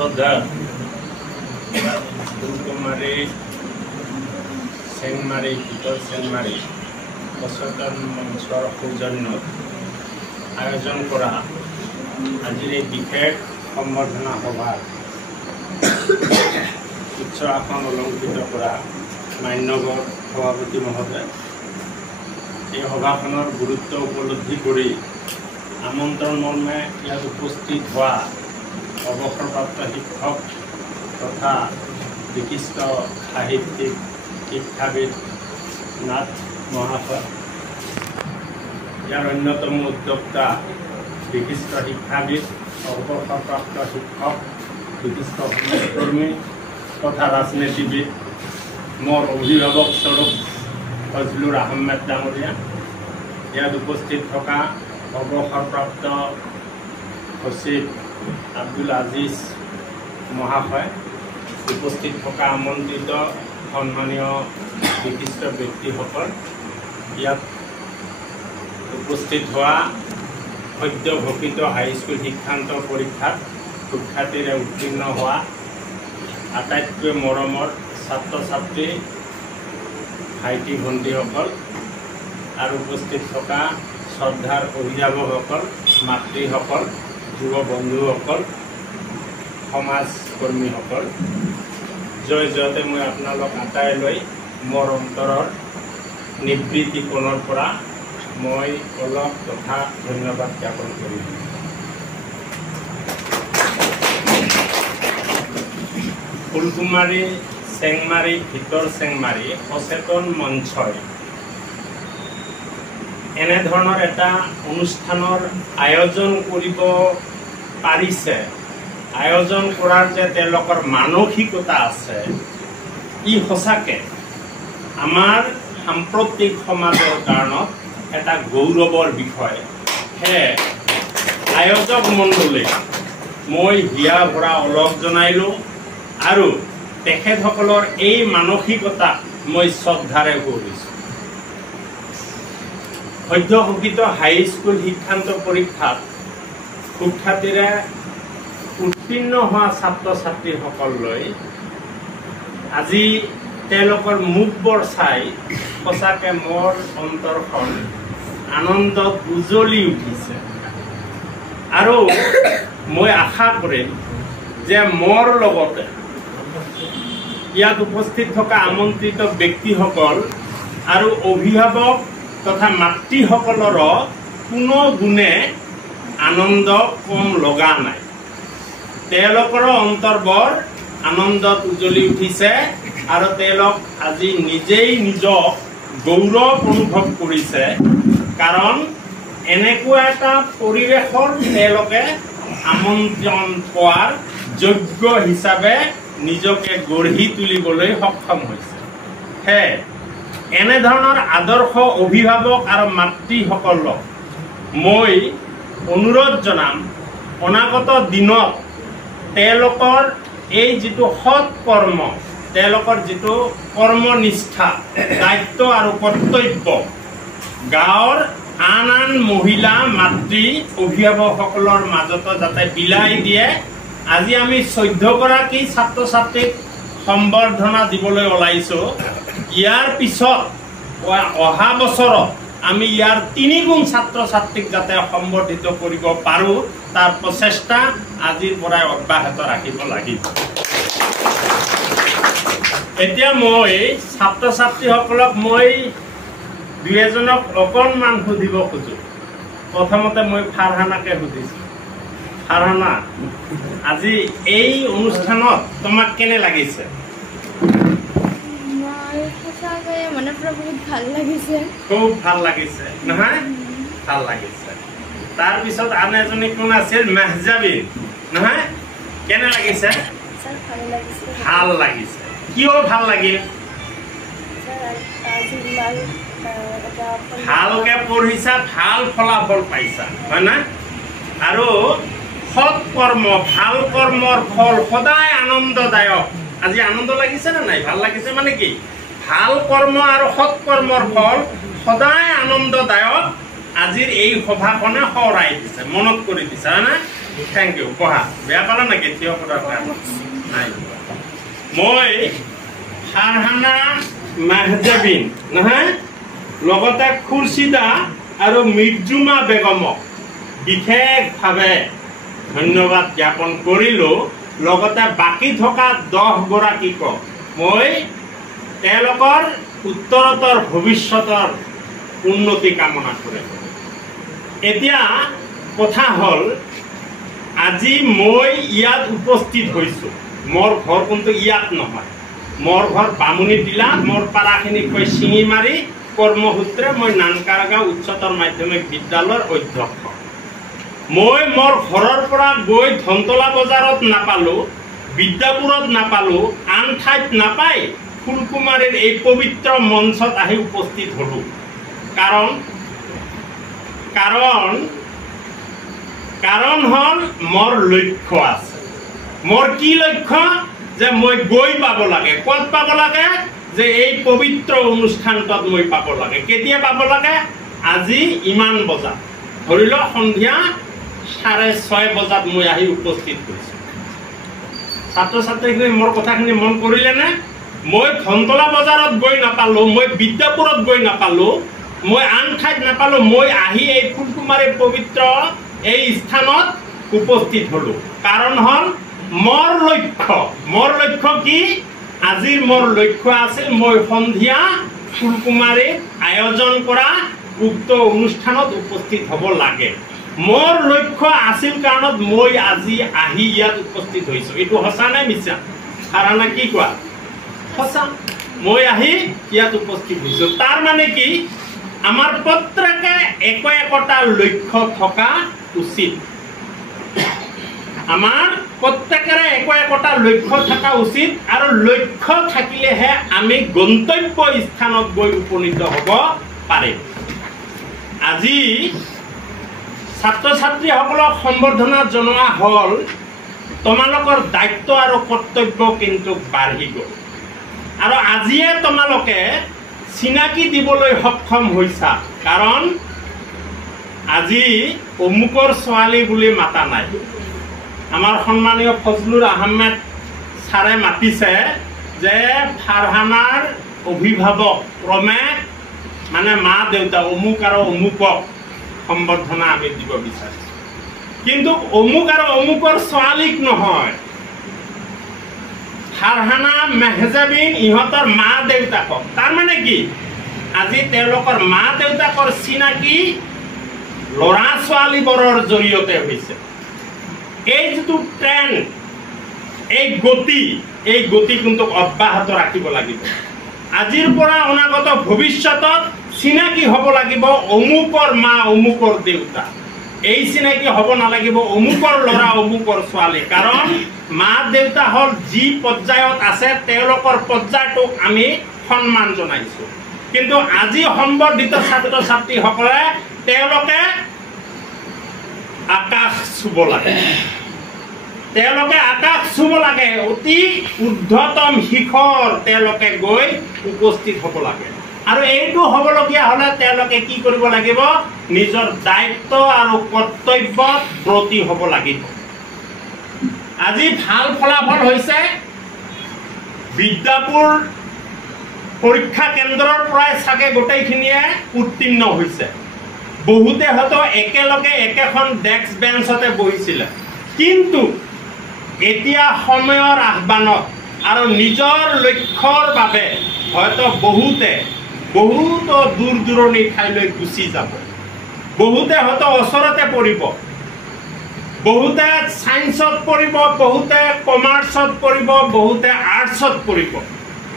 শ্ৰদ্ধা ফুলকুমাৰী চেংমাৰী ভিতৰ চেংমাৰী সচেতন মঞ্চৰ সৌজন্যত আয়োজন কৰা আজিৰ এই বিশেষ সম্বৰ্ধনা সভাৰ উচ্চ আসন অলংকৃত কৰা মান্যবৰ সভাপতি মহোদয়, এই সভাখনৰ গুৰুত্ব উপলব্ধি কৰি আমন্ত্ৰণ মৰ্মে ইয়াত উপস্থিত হোৱা অৱসৰপ্ৰাপ্ত শিক্ষক তথা বিশিষ্ট সাহিত্যিক শিক্ষাবিদ নাথ মহাশয়, ইয়াৰ অন্যতম উদ্যোক্তা বিশিষ্ট শিক্ষাবিদ অৱসৰপ্ৰাপ্ত শিক্ষক বিশিষ্ট সমাজকৰ্মী তথা ৰাজনীতিবিদ মোৰ অভিভাৱক স্বৰূপ ফজলুৰ আহমেদ ডাঙৰীয়া, ইয়াত উপস্থিত থকা অৱসৰপ্ৰাপ্ত সচিব আব্দুল আজিজ মহাশয়, উপস্থিত থকা আমন্ত্ৰিত সন্মানীয় বিশিষ্ট ব্যক্তিসকল, ইয়াত উপস্থিত হোৱা সদ্য ঘোষিত হাইস্কুল শিক্ষান্ত পৰীক্ষাত সুখ্যাতিৰে উত্তীৰ্ণ হোৱা আটাইতকৈ মৰমৰ ছাত্ৰ ছাত্ৰী ভাইটি ভণ্টিসকল আৰু উপস্থিত থকা শ্ৰদ্ধাৰ অভিভাৱকসকল, মাতৃসকল, যুৱ বন্ধুসকল, সমাজকৰ্মীসকল, জয় জয়তে মই আপোনালোক আটাইলৈ মোৰ অন্তৰৰ নিবৃত্তি কোণৰ পৰা মই অলপ কথা ধন্যবাদ জ্ঞাপন কৰিম। ফুলকুমাৰী চেংমাৰী ভিতৰ চেংমাৰী সচেতন মঞ্চই এনেধৰণৰ এটা অনুষ্ঠানৰ আয়োজন কৰিব পাৰিছে, আয়োজন কৰাৰ যে তেওঁলোকৰ মানসিকতা আছে, ই সঁচাকৈ আমাৰ সাম্প্ৰতিক সমাজৰ কাৰণত এটা গৌৰৱৰ বিষয়। সেয়ে আয়োজক মণ্ডলীক মই হিয়া ভৰা অলপ জনাইলোঁ আৰু তেখেতসকলৰ এই মানসিকতাক মই শ্ৰদ্ধাৰে কৰিছোঁ। সদ্য ঘোষিত হাইস্কুল শিক্ষান্ত পৰীক্ষাত সুখ্যাতিৰে উত্তীৰ্ণ হোৱা ছাত্ৰ ছাত্ৰীসকললৈ আজি তেওঁলোকৰ মুখবোৰ চাই সঁচাকৈ মোৰ অন্তৰখন আনন্দত উজ্বলি উঠিছে আৰু মই আশা কৰিম যে মোৰ লগতে ইয়াত উপস্থিত থকা আমন্ত্ৰিত ব্যক্তিসকল আৰু অভিভাৱক তথা মাতৃসকলৰো কোনো গুণে আনন্দ কম লগা নাই। তেওঁলোকৰো অন্তৰবোৰ আনন্দত উজ্বলি উঠিছে আৰু তেওঁলোক আজি নিজেই নিজক গৌৰৱ অনুভৱ কৰিছে, কাৰণ এনেকুৱা এটা পৰিৱেশৰ তেওঁলোকে আমন্ত্ৰণ পোৱাৰ যোগ্য হিচাপে নিজকে গঢ়ি তুলিবলৈ সক্ষম হৈছে। সেয়ে এনেধৰণৰ আদৰ্শ অভিভাৱক আৰু মাতৃসকলক মই অনুৰোধ জনাম, অনাগত দিনত তেওঁলোকৰ এই যিটো সৎ কৰ্ম, তেওঁলোকৰ যিটো কৰ্মনিষ্ঠা, দায়িত্ব আৰু কৰ্তব্য গাঁৱৰ আন আন মহিলা মাতৃ অভিভাৱকসকলৰ মাজতো যাতে বিলাই দিয়ে। আজি আমি 14গৰাকী ছাত্ৰ ছাত্ৰীক সম্বৰ্ধনা দিবলৈ ওলাইছোঁ। ইয়াৰ পিছত অহা বছৰত আমি ইয়াৰ 3 গুণ ছাত্ৰ ছাত্ৰীক যাতে সম্বৰ্ধিত কৰিব পাৰোঁ, তাৰ প্ৰচেষ্টা আজিৰ পৰাই অব্যাহত ৰাখিব লাগিব। এতিয়া মই ছাত্ৰ ছাত্ৰীসকলক মই দুই এজনক অকণমান সুধিব খোজোঁ। প্ৰথমতে মই ফাৰহানাকে সুধিছোঁ। ফাৰহানা, আজি এই অনুষ্ঠানত তোমাক কেনে লাগিছে? মনৰ পৰা বহুত ভাল লাগিছে। খুব ভাল লাগিছে নহয়? ভাল লাগিছে। তাৰপিছত আন এজনী কোন আছিল? মেহজাবিন নহয়? কেনে লাগিছে? ভাল লাগিছে। কিয় ভাল লাগিল? ভালকে পঢ়িছা, ভাল ফলাফল পাইছা, হয় না? আৰু সৎ কৰ্ম, ভাল কৰ্মৰ ফল সদায় আনন্দদায়ক। আজি আনন্দ লাগিছে নে নাই? ভাল লাগিছে মানে কি? ভাল কৰ্ম আৰু সৎ কৰ্মৰ ফল সদায় আনন্দদায়ক। আজিৰ এই সভাখনে সোঁৱৰাই দিছে, মনত কৰি দিছে, হয় না? থেংক ইউ পঢ়া বেয়া পালা নেকি থিয় পঢ়াৰ কাৰণে নাই মই ফাৰহানা মাহজাবিন নহয় লগতে খুৰছিদা আৰু মিৰ্জুমা বেগমক বিশেষভাৱে ধন্যবাদ জ্ঞাপন কৰিলোঁ লগতে বাকী থকা 10 গৰাকীক মই তেওঁলোকৰ উত্তৰতৰ ভৱিষ্যতৰ উন্নতি কামনা কৰিলোঁ এতিয়া কথা হ'ল আজি মই ইয়াত উপস্থিত হৈছোঁ মোৰ ঘৰ কিন্তু ইয়াত নহয় মোৰ ঘৰ বামুণী টিলা মোৰ পাৰাখিনি কৈ চিঙি মাৰি কৰ্মসূত্ৰে মই নানকাৰগাঁও উচ্চতৰ মাধ্যমিক বিদ্যালয়ৰ অধ্যক্ষ মই মোৰ ঘৰৰ পৰা গৈ ধনতলা বজাৰত নাপালোঁ বিদ্যাপুৰত নাপালোঁ আন ঠাইত নাপাই ফুলকুমাৰীৰ এই পবিত্ৰ মঞ্চত আহি উপস্থিত হ'লোঁ কাৰণ হ'ল মোৰ লক্ষ্য আছে মোৰ কি লক্ষ্য যে মই গৈ পাব লাগে ক'ত পাব লাগে যে এই পবিত্ৰ অনুষ্ঠানটোত মই পাব লাগে কেতিয়া পাব লাগে আজি ইমান বজাত ধৰি লওক সন্ধিয়া 6:30 বজাত মই আহি উপস্থিত হৈছোঁ ছাত্ৰ ছাত্ৰীখিনি মোৰ কথাখিনি মন কৰিলেনে মই ধনতলা বজাৰত গৈ নাপালোঁ মই বিদ্যাপুৰত গৈ নাপালোঁ মই আন ঠাইত নাপালোঁ মই আহি এই ফুলকুমাৰীৰ পবিত্ৰ এই স্থানত উপস্থিত হ'লোঁ কাৰণ হ'ল মোৰ লক্ষ্য কি আজিৰ মোৰ লক্ষ্য আছিল মই সন্ধিয়া ফুলকুমাৰীত আয়োজন কৰা উক্ত অনুষ্ঠানত উপস্থিত হ'ব লাগে মোৰ লক্ষ্য আছিল কাৰণত মই আজি আহি ইয়াত উপস্থিত হৈছোঁ এইটো সঁচা নে মিছা ফাৰহানা কি কোৱা সঁচা মই আহি ইয়াত উপস্থিত হৈছোঁ তাৰ মানে কি আমাৰ প্ৰত্যেকে একোটা লক্ষ্য থকা উচিত আমাৰ প্ৰত্যেকৰে একোটা লক্ষ্য থকা উচিত আৰু লক্ষ্য থাকিলেহে আমি গন্তব্য স্থানত গৈ উপনীত হ'ব পাৰিম আজি ছাত্ৰ ছাত্ৰীসকলক সম্বৰ্ধনা জনোৱা হ'ল তোমালোকৰ দায়িত্ব আৰু কৰ্তব্য কিন্তু বাঢ়ি গ'ল আৰু আজিয়ে তোমালোকে চিনাকি দিবলৈ সক্ষম হৈছা কাৰণ আজি অমুকৰ ছোৱালী বুলি মাতা নাই আমাৰ সন্মানীয় ফজলুৰ আহমেদ ছাৰে মাতিছে যে ফাৰহানাৰ অভিভাৱক ক্ৰমে মানে মা দেউতা অমুক আৰু অমুকক সম্বৰ্ধনা আমি দিব বিচাৰিছোঁ কিন্তু অমুক আৰু অমুকৰ ছোৱালীক নহয় ফাৰহানা মেহজাবিন ইহঁতৰ মা দেউতাকক তাৰমানে কি আজি তেওঁলোকৰ মা দেউতাকৰ চিনাকি ল'ৰা ছোৱালীবোৰৰ জৰিয়তে হৈছে এই যিটো ট্ৰেণ্ড এই গতি কিন্তু অব্যাহত ৰাখিব লাগিব আজিৰ পৰা অনাগত ভৱিষ্যতত চিনাকি হ'ব লাগিব অমুকৰ মা অমুকৰ দেউতা এই চিনাকি হ'ব নালাগিব অমুকৰ ল'ৰা অমুকৰ ছোৱালী কাৰণ মা দেউতা হ'ল যি পৰ্যায়ত আছে তেওঁলোকৰ পৰ্যায়টোক আমি সন্মান জনাইছোঁ কিন্তু আজি সম্বৰ্ধিত ছাত্ৰ ছাত্ৰীসকলে তেওঁলোকে আকাশ চুব লাগে অতি ঊৰ্ধ্বতম শিখৰ তেওঁলোকে গৈ উপস্থিত হ'ব লাগে আৰু এইটো হ'বলগীয়া হ'লে তেওঁলোকে কি কৰিব লাগিব নিজৰ দায়িত্ব আৰু কৰ্তব্যত ব্ৰতী হ'ব লাগিব আজি ভাল ফলাফল হৈছে বিদ্যাপুৰ পৰীক্ষা কেন্দ্ৰৰ পৰাই চাগে গোটেইখিনিয়ে উত্তীৰ্ণ হৈছে বহুতে হয়তো একেলগে একেখন ডেস্ক বেঞ্চতে বহিছিলে কিন্তু এতিয়া সময়ৰ আহ্বানত আৰু নিজৰ লক্ষ্যৰ বাবে হয়তো বহুত দূৰ দূৰণি ঠাইলৈ গুচি যাব বহুতে হয়তো ওচৰতে পঢ়িব বহুতে সায়েন্সত পঢ়িব বহুতে কমাৰ্চত পঢ়িব বহুতে আৰ্টছত পঢ়িব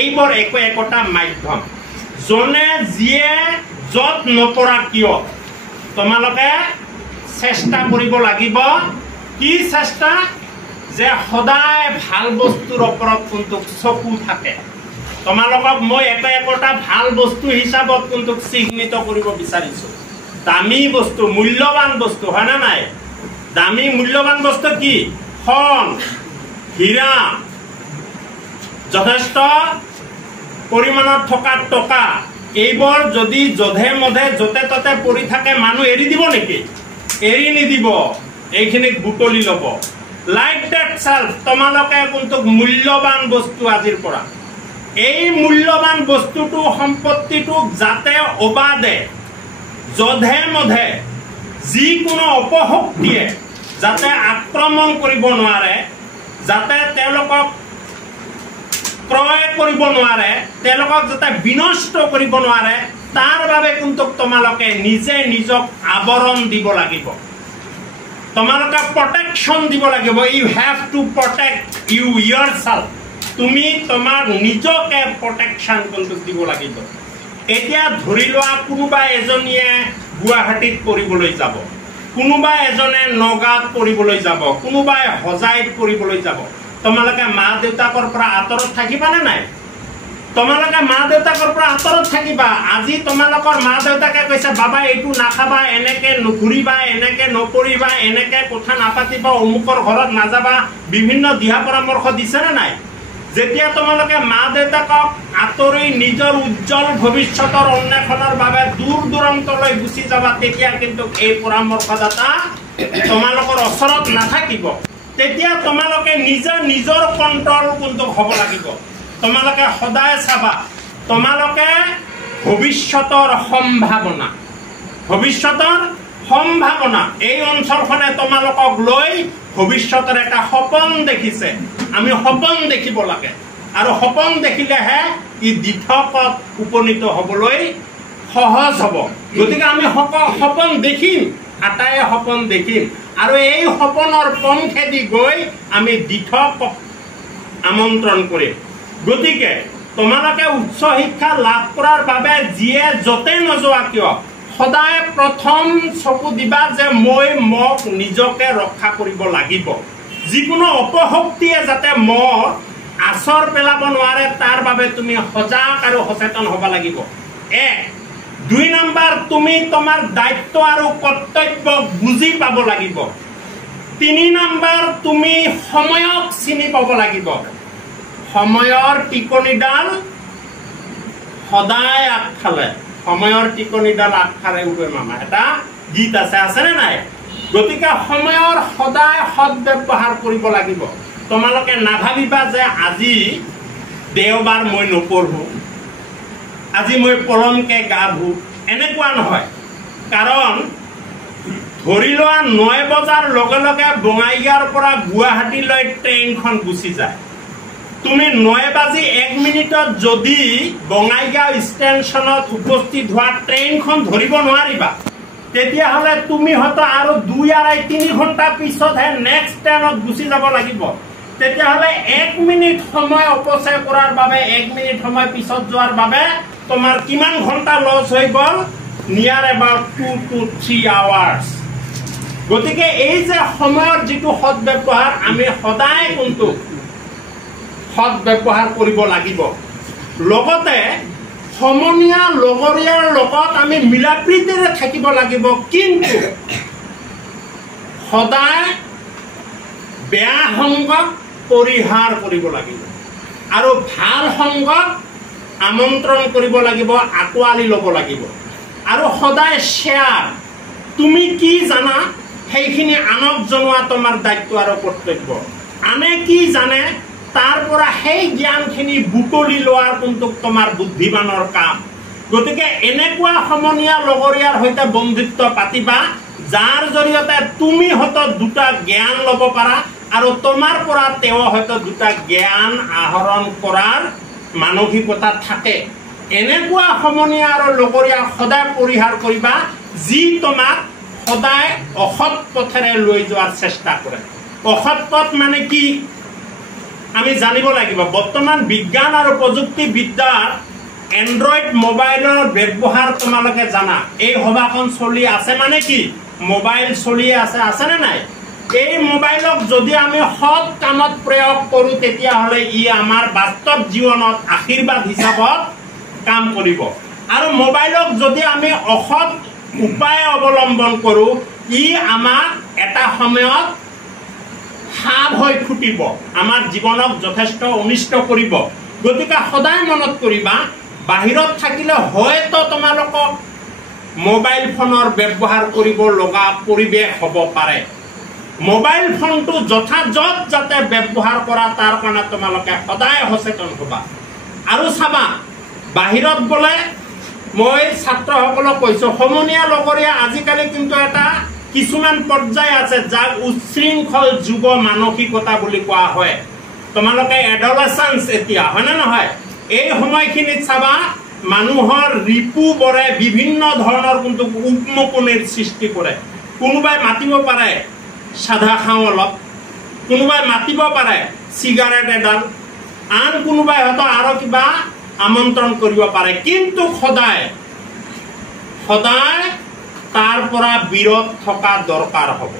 এইবোৰ একোটা মাধ্যম জনে যিয়ে য'ত নপঢ়া কিয় তোমালোকে চেষ্টা কৰিব লাগিব কি চেষ্টা যে সদায় ভাল বস্তুৰ ওপৰত কিন্তু চকু থাকে তোমালোকক মই একোটা ভাল বস্তু হিচাপত কিন্তু চিহ্নিত কৰিব বিচাৰিছোঁ দামী বস্তু মূল্যৱান বস্তু হয় না নাই দামী মূল্যৱান বস্তু কি সোণ হীৰা যথেষ্ট পৰিমাণত থকা টকা এইবোৰ যদি যধে মধে য'তে ত'তে পৰি থাকে মানুহ এৰি দিব নেকি এৰি নিদিব এইখিনিক বুটলি ল'ব লাইক দ্যাট সেলফ তোমালোকে কিন্তু মূল্যবান বস্তু আজিৰ পৰা এই মূল্যবান বস্তুটো সম্পত্তিটোক যাতে অবাদে যধে মধে যিকোনো অপশক্তিয়ে যাতে আক্ৰমণ কৰিব নোৱাৰে যাতে তেওঁলোকক ক্ৰয় কৰিব নোৱাৰে তেওঁলোকক যাতে বিনষ্ট কৰিব নোৱাৰে তাৰ বাবে কিন্তু তোমালোকে নিজে নিজক আবৰণ দিব লাগিব তোমালোকে প্ৰটেকশ্যন দিব লাগিব you have to protect you yourself তুমি তোমাৰ নিজকে প্ৰটেকশ্যন কিন্তু দিব লাগিব এতিয়া ধৰি লোৱা কোনোবা এজনীয়ে গুৱাহাটীত পঢ়িবলৈ যাব কোনোবা এজনে নগাঁৱত পঢ়িবলৈ যাব কোনোবাই হজাইত পঢ়িবলৈ যাব তোমালোকে মা দেউতাকৰ পৰা আঁতৰত থাকিবা নে নাই তোমালোকে মা দেউতাকৰ পৰা আঁতৰত থাকিবা আজি তোমালোকৰ মা দেউতাকে কৈছে বাবা এইটো নাখাবা এনেকে নুঘুৰিবা এনেকে নপৰিবা এনেকে কথা নাপাতিবা অমুকৰ ঘৰত নাযাবা বিভিন্ন দিহা পৰামৰ্শ দিছে নে নাই যেতিয়া তোমালোকে মা দেউতাকক আঁতৰি নিজৰ উজ্জ্বল ভৱিষ্যতৰ অন্বেষণৰ বাবে দূৰ দূৰান্তলৈ গুচি যাবা তেতিয়া কিন্তু এই পৰামৰ্শদাতা তোমালোকৰ ওচৰত নাথাকিব তেতিয়া তোমালোকে নিজৰ কন্ট্ৰল কিন্তু হ'ব লাগিব তোমালোকে সদায় চাবা তোমালোকে ভৱিষ্যতৰ সম্ভাৱনা এই অঞ্চলখনে তোমালোকক লৈ ভৱিষ্যতৰ এটা সপোন দেখিছে আমি সপোন দেখিব লাগে আৰু সপোন দেখিলেহে ই দিঠকত উপনীত হ'বলৈ সহজ হ'ব গতিকে আমি সপোন দেখিম আটায়ে সপোন দেখিম আৰু এই সপোনৰ পন্থেদি গৈ আমি দিঠক আমন্ত্ৰণ কৰিম গতিকে তোমালোকে উচ্চ শিক্ষা লাভ কৰাৰ বাবে যিয়ে যতে নোযোৱা কিয় সদায় প্ৰথম চকু দিবা যে মোক নিজকে ৰক্ষা কৰিব লাগিব যিকোনো অপশক্তিয়ে যাতে মোৰ আচৰ পেলাব নোৱাৰে তাৰ বাবে তুমি সজাগ আৰু সচেতন হ'ব লাগিব 2 নম্বৰ তুমি তোমাৰ দায়িত্ব আৰু কৰ্তব্য বুজি পাব লাগিব 3 নম্বৰ তুমি সময়ক চিনি পাব লাগিব সময়ৰ টিকনিডাল সদায় আগফালে সময়ৰ টিকনিডাল আগফালে উবে মামা এটা গীত আছে নে নাই গতিকে সময়ৰ সদায় সদ্ব্যৱহাৰ কৰিব লাগিব তোমালোকে নাভাবিবা যে আজি দেওবাৰ মই নপঢ়ো আজি মই পলমকে গা ধু এনেকুৱা নহয় কাৰণ ধৰি লোৱা 9 বজাৰ লগে লগে বঙাইগাঁৱৰ পৰা গুৱাহাটীলৈ ট্ৰেইনখন গুচি যায় তুমি 9:01 যদি বঙাইগাঁও ষ্টেচনত উপস্থিত হোৱা ট্ৰেইনখন ধৰিব নোৱাৰিবা তেতিয়াহ'লে তুমি হয়তো আৰু 2-3 ঘণ্টা পিছতহে নেক্সট ট্ৰেইনত গুচি যাব লাগিব তেতিয়াহ'লে 1 মিনিট সময় অপচয় কৰাৰ বাবে 1 মিনিট সময় পিছত যোৱাৰ বাবে তোমাৰ কিমান ঘণ্টা লছ হৈ গ'ল নিয়াৰ এবাউট 2 to 3 hours গতিকে এই যে সময়ৰ যিটো সদ্ব্যৱহাৰ আমি সদায় কিন্তু সদ্ব্যৱহাৰ কৰিব লাগিব লগতে সমনীয়া লগৰীয়াৰ লগত আমি মিলাপ্ৰীতিৰে থাকিব লাগিব কিন্তু সদায় বেয়া সংগক পৰিহাৰ কৰিব লাগিব আৰু ভাল সংগক আমন্ত্ৰণ কৰিব লাগিব আকোৱালি ল'ব লাগিব আৰু সদায় শ্বেয়াৰ তুমি কি জানা সেইখিনি আনক জনোৱা তোমাৰ দায়িত্ব আৰু কৰ্তব্য আনে কি জানে তাৰ পৰা সেই জ্ঞানখিনি বুটলি লোৱাৰ কিন্তু তোমাৰ বুদ্ধিমানৰ কাম গতিকে এনেকুৱা সমনীয়া লগৰীয়াৰ সৈতে বন্ধুত্ব পাতিবা যাৰ জৰিয়তে তুমি হয়তো দুটা জ্ঞান ল'ব পাৰা আৰু তোমাৰ পৰা তেওঁ হয়তো দুটা জ্ঞান আহৰণ কৰাৰ মানসিকতা থাকে এনেকুৱা সমনীয়া আৰু লগৰীয়া সদায় পৰিহাৰ কৰিবা যি তোমাক সদায় অসৎ পথেৰে লৈ যোৱাৰ চেষ্টা কৰে অসৎ পথ মানে কি আমি জানিব লাগিব বৰ্তমান বিজ্ঞান আৰু প্ৰযুক্তি বিদ্যাৰ এন্ড্ৰইড মোবাইলৰ ব্যৱহাৰ তোমালোকে জানা এই সভাখন চলি আছে মানে কি মোবাইল চলি আছে নে নাই এই মোবাইলক যদি আমি সৎ কামত প্ৰয়োগ কৰো তেতিয়াহ'লে ই আমাৰ বাস্তৱ জীৱনত আশীৰ্বাদ হিচাপত কাম কৰিব আৰু মোবাইলক যদি আমি অসৎ উপায় অৱলম্বন কৰো ই আমাক এটা সময়ত সাপ হৈ ফুটিব আমাৰ জীৱনক যথেষ্ট অনিষ্ট কৰিব গতিকে সদায় মনত কৰিবা বাহিৰত থাকিলে হয়তো তোমালোকক মোবাইল ফোনৰ ব্যৱহাৰ কৰিব লগা পৰিৱেশ হ'ব পাৰে মোবাইল ফোনটো যথাযথ যাতে ব্যৱহাৰ কৰা তাৰ কাৰণে তোমালোকে সদায় সচেতন হ'বা আৰু চাবা বাহিৰত গ'লে মই ছাত্ৰসকলক কৈছো সমনীয়া লগৰীয়া আজিকালি কিন্তু এটা কিছুমান পৰ্যায় আছে যাক উচ্ছৃংখল যুৱ মানসিকতা বুলি কোৱা হয় তোমালোকে এডলেসেন্স এতিয়া হয় না নহয় এই সময়খিনিত চাবা মানুহৰ ৰিপু বৰে বিভিন্ন ধৰণৰ কিন্তু উপমুকনিৰ সৃষ্টি কৰে কোনোবাই মাতিব পাৰে সাধা খাওঁ অলপ কোনোবাই মাতিব পাৰে সিগাৰেট এডাল আন কোনোবাই হয়তো আৰু কিবা আমন্ত্ৰণ কৰিব পাৰে কিন্তু সদায় তাৰ পৰা বিৰত থকা দৰকাৰ হ'ব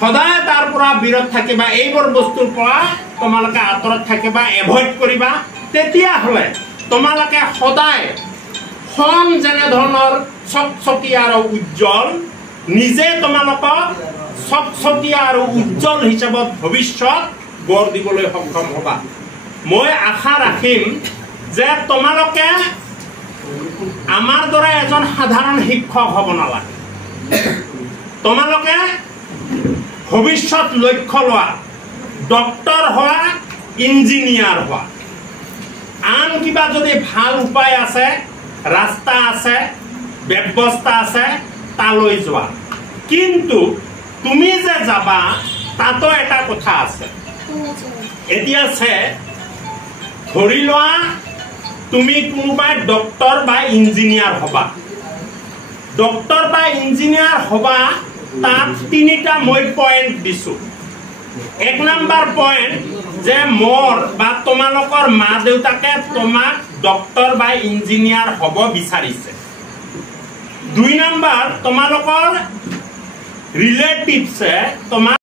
সদায় তাৰ পৰা বিৰত থাকিবা এইবোৰ বস্তুৰ পৰা তোমালোকে আঁতৰত থাকিবা এভয়েড কৰিবা তেতিয়া হ'লে তোমালোকে সদায় সম যেনে ধৰণৰ চকচকীয়া আৰু উজ্জ্বল নিজে তোমালোকক চকচকীয়া আৰু উজ্জ্বল হিচাপত ভৱিষ্যত গঢ় দিবলৈ সক্ষম হ'বা মই আশা ৰাখিম যে তোমালোকে আমাৰ দৰে এজন সাধাৰণ শিক্ষক হ'ব নালাগে তোমালোকে ভৱিষ্যত লক্ষ্য লোৱা ডক্টৰ হোৱা ইঞ্জিনিয়াৰ হোৱা আন কিবা যদি ভাল উপায় আছে ৰাস্তা আছে ব্যৱস্থা আছে তালৈ যোৱা কিন্তু তুমি যে যাবা তাতো এটা কথা আছে এতিয়া আছে ধৰি লোৱা তুমি কোনোবাই ডক্টৰ বা ইঞ্জিনিয়াৰ হবা ডক্টৰ বা ইঞ্জিনিয়াৰ হবা তাত তিনিটা মই পইণ্ট দিছো এক নম্বৰ পইণ্ট যে মোৰ বা তোমালোকৰ মা দেউতাকে তোমাক ডক্টৰ বা ইঞ্জিনিয়াৰ হ'ব বিচাৰিছে দুই নম্বৰ তোমালোকৰ ৰিলেটিভছে তোমাক